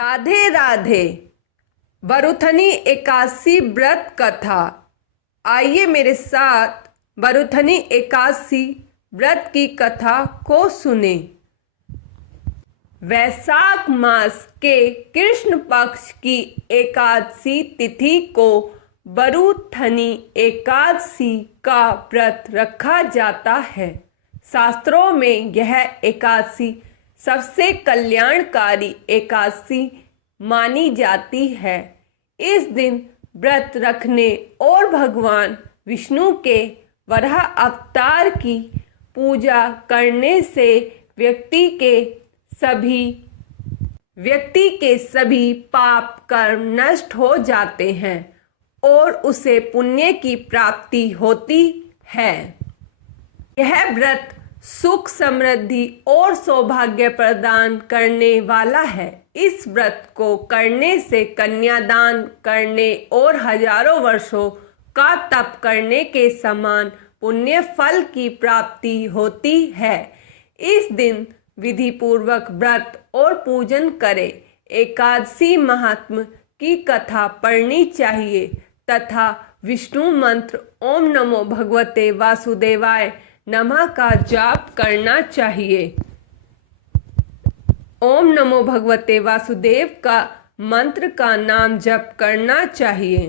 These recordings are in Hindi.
राधे राधे। बरूथनी एकादशी व्रत कथा। आइए मेरे साथ बरूथनी एकादशी व्रत की कथा को सुने। वैशाख मास के कृष्ण पक्ष की एकादशी तिथि को बरूथनी एकादशी का व्रत रखा जाता है। शास्त्रों में यह एकादशी सबसे कल्याणकारी एकादशी मानी जाती है। इस दिन व्रत रखने और भगवान विष्णु के वराह अवतार की पूजा करने से व्यक्ति के सभी पाप कर्म नष्ट हो जाते हैं और उसे पुण्य की प्राप्ति होती है। यह व्रत सुख, समृद्धि और सौभाग्य प्रदान करने वाला है। इस व्रत को करने से कन्यादान करने और हजारों वर्षों का तप करने के समान पुण्य फल की प्राप्ति होती है। इस दिन विधि पूर्वक व्रत और पूजन करें। एकादशी महात्म्य की कथा पढ़नी चाहिए तथा विष्णु मंत्र ओम नमो भगवते वासुदेवाय नमः का जाप करना चाहिए। ओम नमो भगवते वासुदेव का मंत्र का नाम जप करना चाहिए।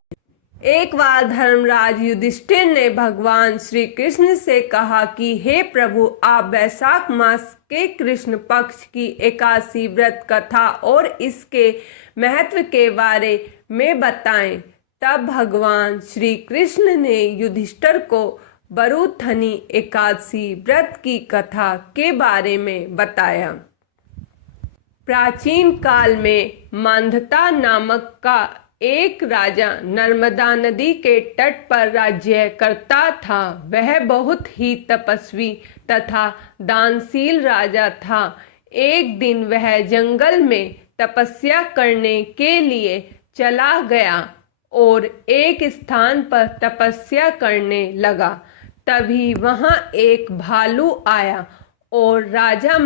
एक बार धर्मराज युधिष्ठिर ने भगवान श्री कृष्ण से कहा कि हे प्रभु, आप वैशाख मास के कृष्ण पक्ष की एकादशी व्रत कथा और इसके महत्व के बारे में बताएं। तब भगवान श्री कृष्ण ने युधिष्ठिर को बरूथनी एकादशी व्रत की कथा के बारे में बताया। प्राचीन काल में मांधाता नामक का एक राजा नर्मदा नदी के तट पर राज्य करता था। वह बहुत ही तपस्वी तथा दानशील राजा था। एक दिन वह जंगल में तपस्या करने के लिए चला गया और एक स्थान पर तपस्या करने लगा। तभी वहां एक भालू आया और राजा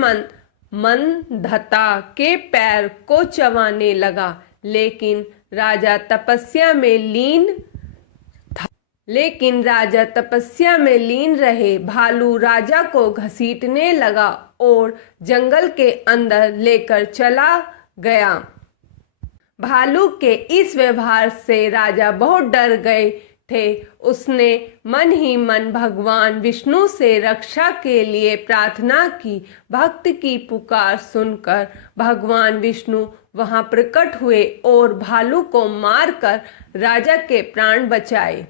मांधाता के पैर को चबाने लगा, लेकिन राजा तपस्या में लीन रहे। भालू राजा को घसीटने लगा और जंगल के अंदर लेकर चला गया। भालू के इस व्यवहार से राजा बहुत डर गए थे। उसने मन ही मन भगवान विष्णु से रक्षा के लिए प्रार्थना की। भक्त की पुकार सुनकर भगवान विष्णु वहां प्रकट हुए और भालू को मारकर राजा के प्राण बचाए।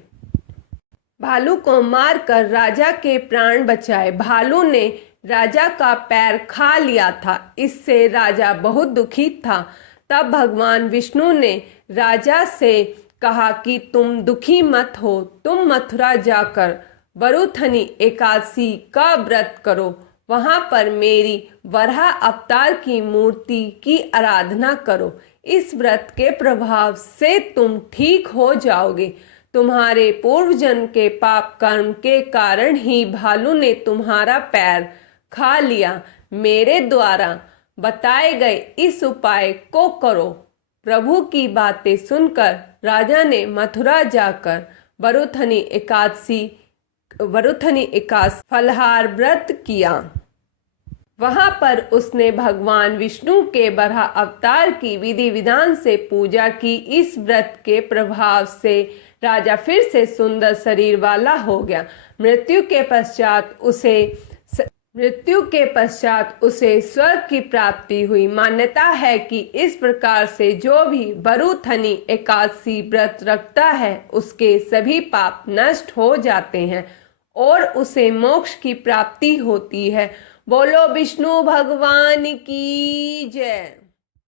भालू ने राजा का पैर खा लिया था। इससे राजा बहुत दुखी था। तब भगवान विष्णु ने राजा से कहा कि तुम दुखी मत हो, तुम मथुरा जाकर बरूथनी एकादशी का व्रत करो। वहां पर मेरी वराह अवतार की मूर्ति की आराधना करो। इस व्रत के प्रभाव से तुम ठीक हो जाओगे। तुम्हारे पूर्वजन्म के पाप कर्म के कारण ही भालू ने तुम्हारा पैर खा लिया। मेरे द्वारा बताए गए इस उपाय को करो। प्रभु की बातें सुनकर राजा ने मथुरा जाकर बरूथनी एकादशी फलाहार व्रत किया। वहां पर उसने भगवान विष्णु के वराह अवतार की विधि विधान से पूजा की। इस व्रत के प्रभाव से राजा फिर से सुंदर शरीर वाला हो गया। मृत्यु के पश्चात उसे स्वर्ग की प्राप्ति हुई। मान्यता है कि इस प्रकार से जो भी बरूथनी एकादशी व्रत रखता है उसके सभी पाप नष्ट हो जाते हैं और उसे मोक्ष की प्राप्ति होती है। बोलो विष्णु भगवान की जय।